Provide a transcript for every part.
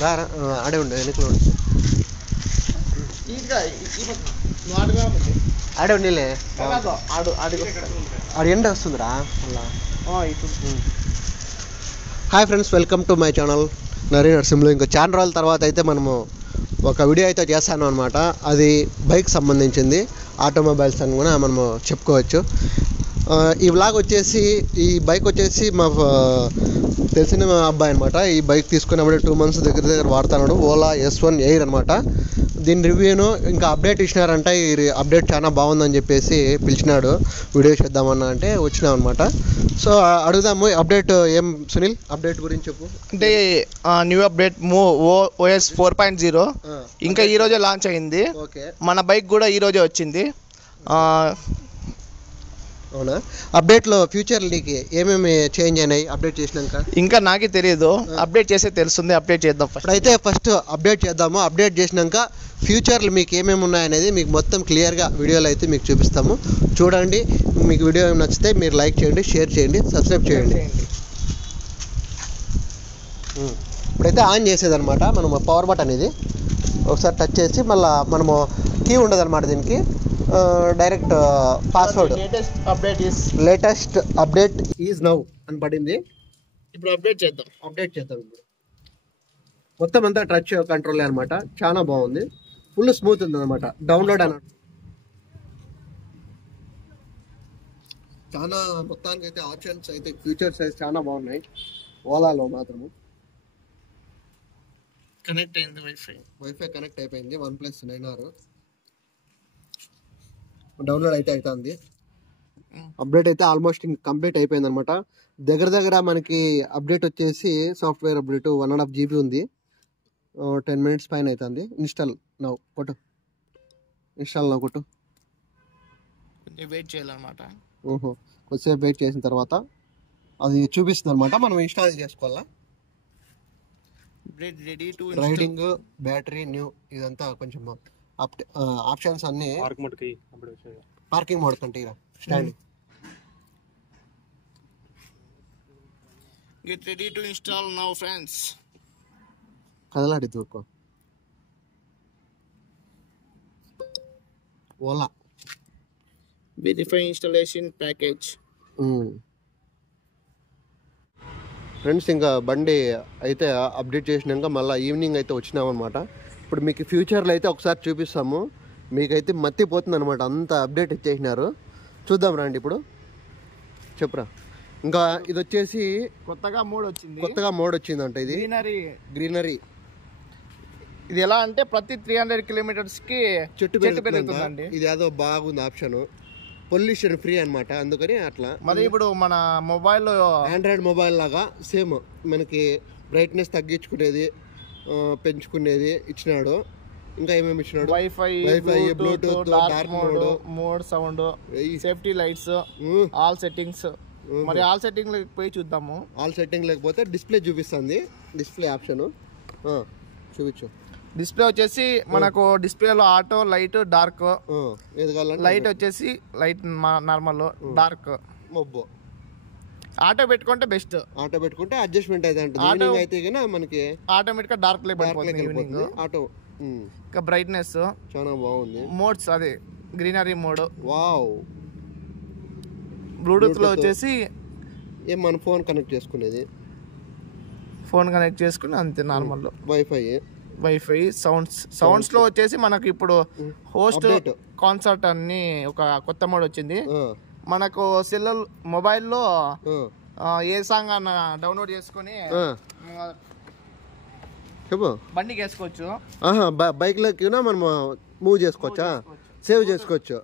రా ఆడే ఉండే వెనకలో ఆడే ఉండేలే ఆడ ఎండ వస్తుందిరా మళ్ళా. Hi friends, welcome to my channel Nari Narasimhulu. ఇంకా చాలా రోజుల తర్వాత అయితే మనము ఒక వీడియో అయితే చేస్తాను అనమాట. అది బైక్ సంబంధించింది, ఆటోమొబైల్స్ అని కూడా మనము చెప్పుకోవచ్చు. ఈ వ్లాగ్ వచ్చేసి, ఈ బైక్ వచ్చేసి మా తెలిసిన అబ్బాయి అనమాట. ఈ బైక్ తీసుకున్నప్పుడు 2 months దగ్గర వాడుతున్నాడు. ఓలా S1 ఎయిర్ అనమాట. దీని రివ్యూను ఇంకా అప్డేట్ ఇచ్చినారంట. ఈ అప్డేట్ చాలా బాగుందని చెప్పేసి పిలిచినాడు, వీడియో చేద్దామన్నా అంటే వచ్చినాం అనమాట. సో అడుగుదాము అప్డేట్ ఏం సునీల్, అప్డేట్ గురించి చెప్పు. అంటే న్యూ అప్డేట్ OS 4.0 ఇంకా ఈ రోజే లాంచ్ అయింది. మన బైక్ కూడా ఈ రోజే వచ్చింది. అవునా? అప్డేట్లో ఫ్యూచర్ నీకు ఏమేమి చేంజ్ అయినాయి అప్డేట్ చేసినాక? ఇంకా నాకే తెలియదు, అప్డేట్ చేస్తే తెలుస్తుంది. అప్డేట్ చేద్దాం ఫస్ట్ అప్డేట్ చేద్దాము. అప్డేట్ చేసినాక ఫ్యూచర్లు మీకు ఏమేమి ఉన్నాయనేది మీకు మొత్తం క్లియర్గా వీడియోలో అయితే మీకు చూపిస్తాము. చూడండి, మీకు వీడియో నచ్చితే మీరు లైక్ చేయండి, షేర్ చేయండి, సబ్స్క్రైబ్ చేయండి. ఇప్పుడైతే ఆన్ చేసేదన్నమాట. మనం పవర్ బటన్ ఇది ఒకసారి టచ్ చేసి మళ్ళీ మనము కీ ఉండదు అనమాట దీనికి. Direct password latest update is now అని పడింది. ఇప్పుడు అప్డేట్ చేద్దాం. ఇప్పుడు మొత్తం అంతా టచ్ కంట్రోల్ అనమాట. చాలా బాగుంది, ఫుల్ స్మూత్ ఉంది అనమాట. డౌన్లోడ్ అన్న చాలా మొత్తానికి అయితే ఆప్షన్స్ అయితే ఫీచర్స్ అయితే చాలా బాగున్నాయి. ఓలాలో మాత్రము కనెక్ట్ అయింది, వైఫై కనెక్ట్ అయిపోయింది. OnePlus 9R డౌన్లోడ్ అయితే అవుతుంది. అప్డేట్ అయితే ఆల్మోస్ట్ కంప్లీట్ అయిపోయింది అనమాట. దగ్గర మనకి అప్డేట్ వచ్చేసి సాఫ్ట్వేర్ అప్డేట్ 1.5 GB ఉంది. 10 minutes పైన అవుతుంది. ఇన్స్టాల్ నౌ కొట్టు, వెయిట్ చేయాలన్నమాట. కొద్దిసేపు వెయిట్ చేసిన తర్వాత అది చూపిస్తుంది అనమాట. మనం ఇన్స్టాల్ చేసుకోవాలా. రైడింగ్, బ్యాటరీ న్యూ, ఇదంతా కొంచెం ఆప్షన్స్ అన్ని. పార్కింగ్ మోడ్ కంటే stand. Get ready to install now, friends. కదలాడి దూకో. Ola Verify installation package. Friends, ఇంకా బండి అయితే అప్డేట్ చేసినాక మళ్ళీ ఈవినింగ్ అయితే వచ్చినామన్నమాట. ఇప్పుడు మీకు ఫ్యూచర్లో అయితే ఒకసారి చూపిస్తాము. మీకైతే మత్తిపోతుంది అనమాట, అంత అప్డేట్ ఇచ్చేసినారు. చూద్దాం రండి. ఇప్పుడు చెప్పురా. ఇంకా ఇది వచ్చేసి కొత్తగా మోడ్ వచ్చిందంట. ఇది గ్రీనరీ. ఇది ఎలా అంటే ప్రతి 300 kilometers-కి చెట్టు పెరుగుతుందండి. ఇది ఏదో బాగుంది ఆప్షన్, పొల్యూషన్ ఫ్రీ అనమాట. అందుకని అట్లా. మరి ఇప్పుడు మన మొబైల్లో ఆండ్రాయిడ్ మొబైల్ లాగా సేమ్ మనకి బ్రైట్నెస్ తగ్గించుకునేది, పెంచుకునేది ఇచ్చినాడు. ఇంకా ఏమేమి ఇచ్చినాడు? Wifi, Bluetooth, dark mode, sound, safety lights, all settings. మరి ఆల్ సెట్టింగ్ పోయి చూద్దాము. ఆల్ సెట్టింగ్ లేకపోతే డిస్ప్లే చూపిస్తుంది. డిస్ప్లే ఆప్షన్ చూపించు. డిస్ప్లే వచ్చేసి మనకు డిస్ప్లేలో ఆటో, లైట్, డార్క్. లైట్ వచ్చేసి లైట్ నార్మల్, డార్క్. ఆటో పెట్టుకుంటే బెస్ట్. ఆటో పెట్టుకుంటే అడ్జస్ట్మెంట్ అయితే మనకి ఆటోమేటిక్ గా డార్క్ లైట్ పడిపోతుంది. ఆటో. ఇంకా బ్రైట్నెస్ చాలా బాగుంది. మోడ్స్ అదే గ్రీనరీ మోడ్. వావ్. బ్లూటూత్ లో వచ్చేసి మన ఫోన్ కనెక్ట్ చేసుకునేది, అంతే. Normal wifi. సౌండ్స్ లో వచ్చేసి మనకు ఇప్పుడు హోస్ట్, కాన్సర్ట్ అన్ని ఒక కొత్త మోడ్ వచ్చింది. మనకు మొబైల్లో ఏ సాంగ్ అన్న డౌన్లోడ్ చేసుకుని బండికి వేసుకోవచ్చు. బైక్ లోకి మనం మూవ్ చేసుకోవచ్చా, సేవ్ చేసుకోవచ్చు.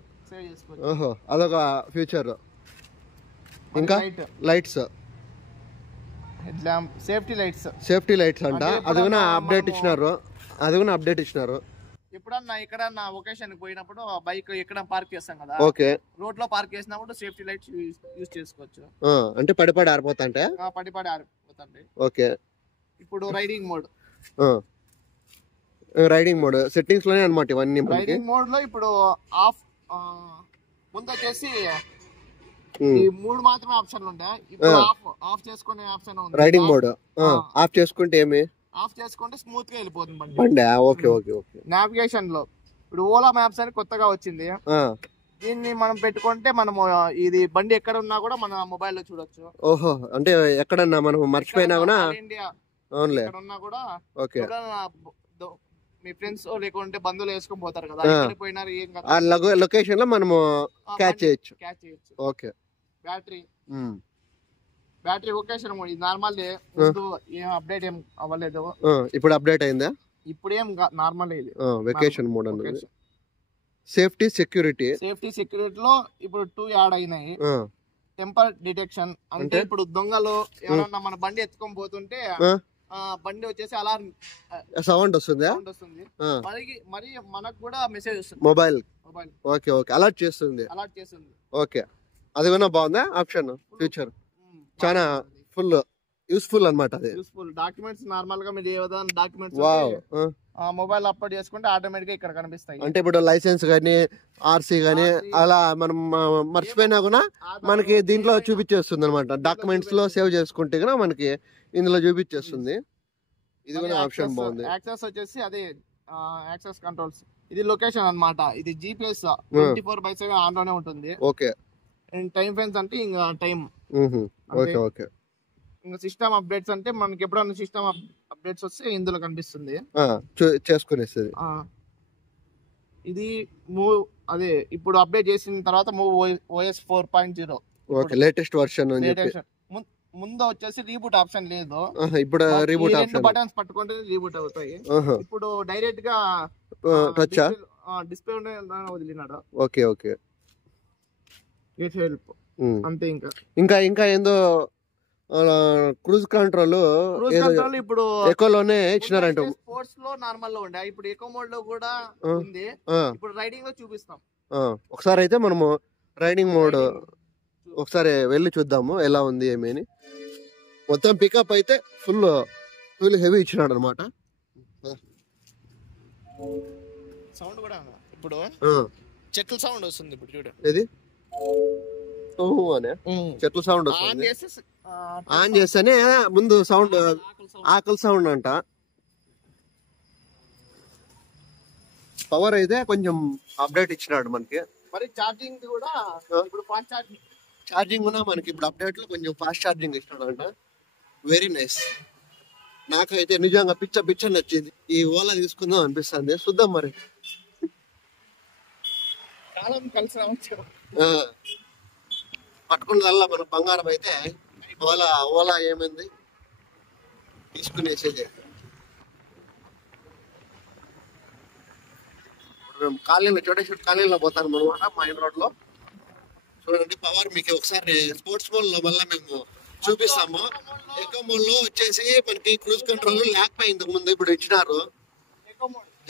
ఓహో, అదొక ఫ్యూచర్. ఇంకా లైట్స్, సేఫ్టీ లైట్స్ అంట. అది కూడా అప్డేట్ ఇచ్చినారు. ఎప్పుడన్నా ఎక్కడన్నా ఒకేషన్ పోయినప్పుడు బైక్ ఎక్కడ పార్క్ చేస్తాం కదా, ఓకే, రోడ్ లో పార్క్ చేసినప్పుడు సేఫ్టీ లైట్స్ యూజ్ చేసుకోవచ్చు. అంటే పడిపడి ఆరిపోతాంటే. ఓకే. ఇప్పుడు రైడింగ్ మోడ్ సెట్టింగ్స్ లోనే అన్నమాట ఇవన్నీ. రైడింగ్ మోడ్ లో ఇప్పుడు ఆఫ్ ముందు వచ్చేసి ఈ 3 మాత్రమే ఆప్షన్లు ఉంటాయి. ఇప్పుడు ఆఫ్ చేసుకునే ఆప్షన్ ఉంది. రైడింగ్ మోడ్ ఆఫ్ చేసుకుంటే ఏమి? ఆఫ్ చేసుకుంటే స్మూత్ గా వెళ్ళిపోతుంది బండి. బండి ఓకే ఓకే ఓకే. నావిగేషన్ లో ఇప్పుడు ఓలా మ్యాప్స్ అని కొత్తగా వచ్చింది. దీన్ని మనం పెట్టుకుంటే మనము ఇది బండి ఎక్కడ ఉన్నా కూడా మన మొబైల్ లో చూడొచ్చు. ఓహో, అంటే ఎక్కడన్నా మనం మర్చిపోయినా కూడా ఇండియా అవునులే ఎక్కడ ఉన్నా కూడా ఓకే. మీ ఫ్రెండ్స్ లేకుంటే బంధువులు వేసుకొని పోతారు కదా, ఎక్కడ పోయినారు ఏం కదా ఆ లొకేషన్ లో మనము క్యాచ్ చేయొచ్చు. ఓకే. బ్యాటరీ లొకేషన్ నార్మల్ ముందు ఏం అప్డేట్ ఏం అవ్వలేదు, ఇప్పుడు అప్డేట్ అయిందా? ఇప్పుడు ఏం నార్మల్ ఇది వెకేషన్ మోడ్ అన్నది. సేఫ్టీ సెక్యూరిటీలో ఇప్పుడు 2 యాడ్ అయినాయి. టెంపర్ డిటెక్షన్ అంటే ఇప్పుడు దొంగలు ఎవరన్నా మన బండి ఎత్తుకొని పోతుంటే బండి వచ్చేసి అలారం సౌండ్ వస్తుంది, మరి మనకు కూడా మెసేజ్ వస్తుంది మొబైల్. ఓకే ఓకే, అలర్ట్ చేస్తుంది. ఓకే, అది కూడా బాగుందా ఆప్షన్? ఫ్యూచర్ చాలా ఫుల్ యూస్ఫుల్ అన్నమాట. అది యూస్ఫుల్. డాక్యుమెంట్స్ నార్మల్ గా మీరు ఏదైనా డాక్యుమెంట్స్ మొబైల్ అప్లోడ్ చేసుకుంటే ఆటోమేటిక్ గా ఇక్కడ కనిపిస్తాయి. అంటే ఇప్పుడు లైసెన్స్ గానీ ఆర్సీ గానీ అలా మనం మర్చిపోయినా కూడా మనకి దీంట్లో చూపించేస్తుంది అనమాట. డాక్యుమెంట్స్ లో సేవ్ చేసుకుంటే కూడా మనకి ఇందులో చూపించేస్తుంది. ఇది కూడా ఆప్షన్ బాగుంది. యాక్సెస్ వచ్చేసి అదే యాక్సెస్ కంట్రోల్స్. ఇది లొకేషన్ అన్నమాట. ఇది GPS 24/7 ఆన్ లోనే ఉంటుంది. ఓకే. టైం ఫ్రేమ్స్ అంటే ఇంకా టైం. Okay okay. ఇంకా సిస్టమ్ అప్డేట్స్ అంటే మనకి ఎప్పుడైనా సిస్టమ్ అప్డేట్స్ వస్తే ఇందులో కనిపిస్తుంది, చేసుకునేస్తుంది. ఇది మూవ్ అదే ఇప్పుడు అప్డేట్ చేసిన తర్వాత move OS 4.0. Okay, latest version అని చెప్పి. ముందు వచ్చేసి రీబూట్ ఆప్షన్ లేదు, ఇప్పుడు రీబూట్ ఆప్షన్. బటన్స్ పట్టుకుంటే రీబూట్ అవుతాయి. ఇప్పుడు డైరెక్ట్ గా టచ్ డిస్ప్లే వదిలినాడు. ఓకే ఓకే, హెల్ప్ అంతే. ఇంకా ఏందో క్రూజ్ కంట్రోల్ ఇప్పుడు ఎకోలోనే ఇచ్చినారంట. స్పోర్ట్స్ లో నార్మల్ లో ఉండే, ఇప్పుడు ఎకో మోడ్ లో కూడా ఉంది. ఇప్పుడు రైడింగ్ లో చూపిస్తాం. ఒకసారి అయితే మనము రైడింగ్ మోడ్ ఒకసారి వెళ్ళి చూద్దాము ఎలా ఉంది ఏమి అని. మొత్తం పికప్ అయితే ఫుల్ హెవీ ఇచ్చినాడు అనమాట. సౌండ్ కూడా ఇప్పుడు చెట్ల సౌండ్ వస్తుంది. ఇప్పుడు చూడు, ఏది అనే చెట్ల సౌండ్ వస్తుంది. ఆన్ చేస్తేనే ముందు సౌండ్ ఆకలి సౌండ్ అంట. పవర్ అయితే కొంచెం అప్డేట్ ఇచ్చినాడు మనకి. మరి ఛార్జింగ్ కూడా ఇప్పుడు ఫాస్ట్ ఛార్జింగ్ కూడా మనకి ఇప్పుడు అప్డేట్ లో కొంచెం ఫాస్ట్ ఛార్జింగ్ ఇచ్చినాడు అంట. Very nice. నాకైతే నిజంగా పిచ్చ నచ్చింది. ఈ ఓలా తీసుకుందాం అనిపిస్తుంది. చూద్దాం మరి. పట్టుకున్నదల్లా మన బంగారం అయితే ఓలా ఏమైంది తీసుకునేసేది. మేము కాలనీలో చోటేశ్వర కాలనీలో పోతాను అనమాట, మైన్ రోడ్ లో. చూడండి పవర్ మీకు ఒకసారి స్పోర్ట్స్ మోడ్ లో మళ్ళీ మేము చూపిస్తాము. ఎకో మోడ్ లో వచ్చేసి మనకి క్రూజ్ కంట్రోల్ లేకపోయింది ఇంతకు ముందు, ఇప్పుడు ఇచ్చినారు.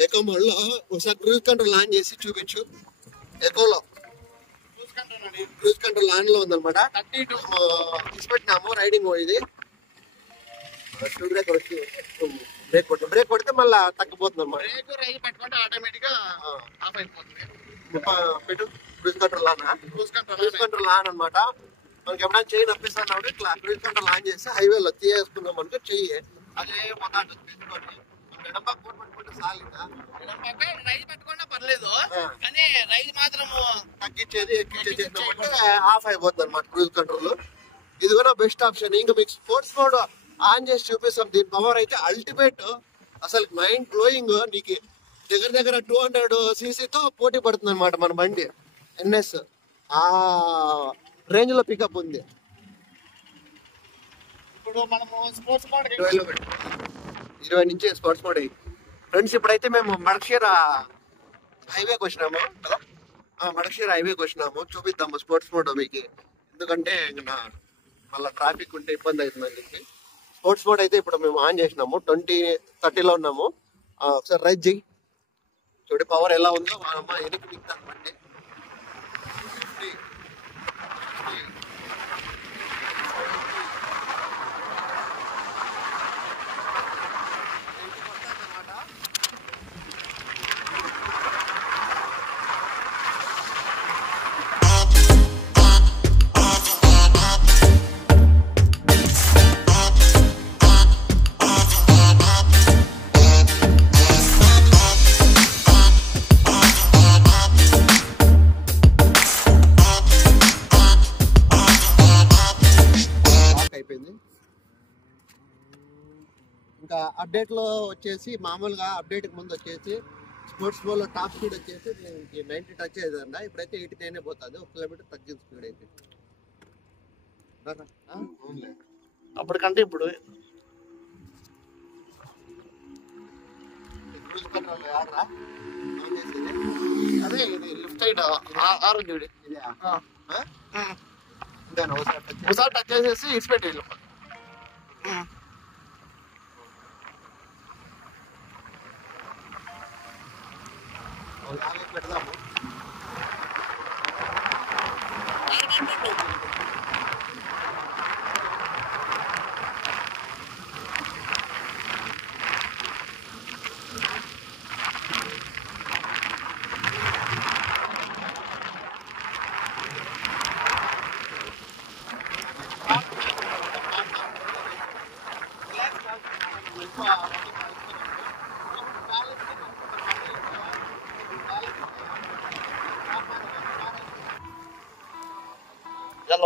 ఎకో మోడ్ లో ఒకసారి క్రూజ్ కంట్రోల్ ఆన్ చేసి చూపించు. ఎకోలో క్రూజ్ కంట్రోల్ ఆన్ లో ఉందన్నమాట. 32 తీసుపెట్టినాము రైడింగ్. ఇది బ్రేక్ కొడితే మళ్ళీ తగ్గిపోతుంది అన్నమాట. పెట్టు క్రూజ్ కంట్రోల్ ఆన్ అనమాట. మనకి ఎప్పుడైనా చెయ్యి నప్పిస్తున్నప్పుడు ఇట్లా క్రూజ్ కంట్రోల్ ఆన్ చేసి హైవేలో తీసుకున్నాం అనుకో చెయ్యి అదే పోతా పెట్టుకొని పర్లేదు, కానీ రైలు మాత్రం తగ్గించేది ఎక్కించేది ఆఫ్ అయిపోతుంది అనమాట క్రూజ్ కంట్రోల్. ఇది కూడా బెస్ట్ ఆప్షన్. ఇంకా మీకు స్పోర్ట్స్ మోడ్ ఆన్ చేసి చూపిస్తాం. దీని పవర్ అయితే అల్టిమేట్, అసలు మైండ్ బ్లోయింగ్. నీకు దగ్గర 200 cc పోటీ పడుతుంది అనమాట మన బండి. NS ఆ రేంజ్ లో పికప్ ఉంది. ఇప్పుడు మనము స్పోర్ట్స్ మోడ్ 20 నుంచి స్పోర్ట్స్ మోడ్ అయ్యి ఫ్రెండ్స్. ఇప్పుడైతే మేము మడక్షీర హైవేకి వచ్చినాము కదా, మడక్షీర హైవేకి వచ్చినాము. చూపిద్దాము స్పోర్ట్స్ మోడ్ మీకు, ఎందుకంటే మళ్ళీ ట్రాఫిక్ ఉంటే ఇబ్బంది అవుతుందని చెప్పి. స్పోర్ట్స్ మోడ్ అయితే ఇప్పుడు మేము ఆన్ చేసినాము. 20-30లో ఉన్నాము. ఒకసారి రైడ్ చెయ్యి చూడు పవర్ ఎలా ఉందో. అమ్మ ఎనికి మిగతాను బండి. ఇంకా అప్డేట్లో వచ్చేసి మామూలుగా అప్డేట్కి ముందు వచ్చేసి స్పోర్ట్స్ మోడ్లో టాప్ స్పీడ్ వచ్చేసి 90 టచ్ అయ్యేదంట. ఇప్పుడైతే 89 పోతుంది, 1 కిలోమీటర్ తగ్గింది స్పీడ్ అయితే. అప్పటికంటే ఇప్పుడు అదే ఇది లెఫ్ట్ సైడ్ ఆరెంజ్ చూడు. ఒకసారి టచ్ చేసేసి ఇచ్చిపెట్టి పెడదాము.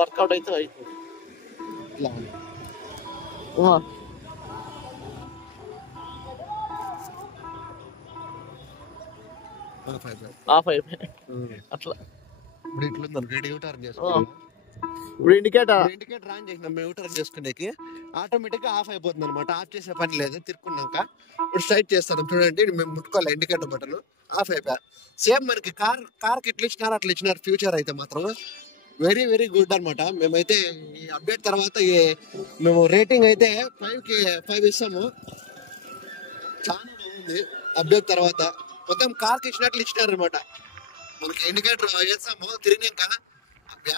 వర్కౌట్ అయితే అవుతుంది. ఆఫ్ అయిపోయి అట్లా. ఇప్పుడు ఇట్లా ఇప్పుడు ఇండికేటర్ ఇండికేటర్ ఆన్ చేసినాం మేము యూటర్న్ చేసుకునేకి, ఆటోమేటిక్ గా ఆఫ్ అయిపోతుంది అనమాట. ఆఫ్ చేసే పని లేదు, తిరుక్కున్నాక ఇప్పుడు స్ట్రైట్ చేస్తాను చూడండి. మేము ముట్టుకోవాలి ఇండికేటర్ బటన్, ఆఫ్ అయిపోయా. సేమ్ మనకి కార్కి ఎట్లా ఇచ్చినారు అట్లా ఇచ్చినారు. ఫ్యూచర్ అయితే మాత్రం వెరీ వెరీ గుడ్ అనమాట. మేమైతే ఈ అప్డేట్ తర్వాత మేము రేటింగ్ అయితే 5కి 5 ఇస్తాము. చాలా బాగుంది అప్డేట్ తర్వాత. మొత్తం కార్కి ఇచ్చినట్లు ఇచ్చినారు అనమాట. మనకి ఇండికేటర్ వేస్తాము తిరిగినాక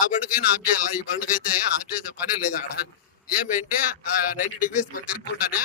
ఆ బండికైనా ఆఫ్ చేయాలి, ఈ బండికైతే ఆఫ్ చేసే పనే లేదు అక్కడ. ఏమంటే 90 డిగ్రీస్ మనం తిరుక్కుంటానే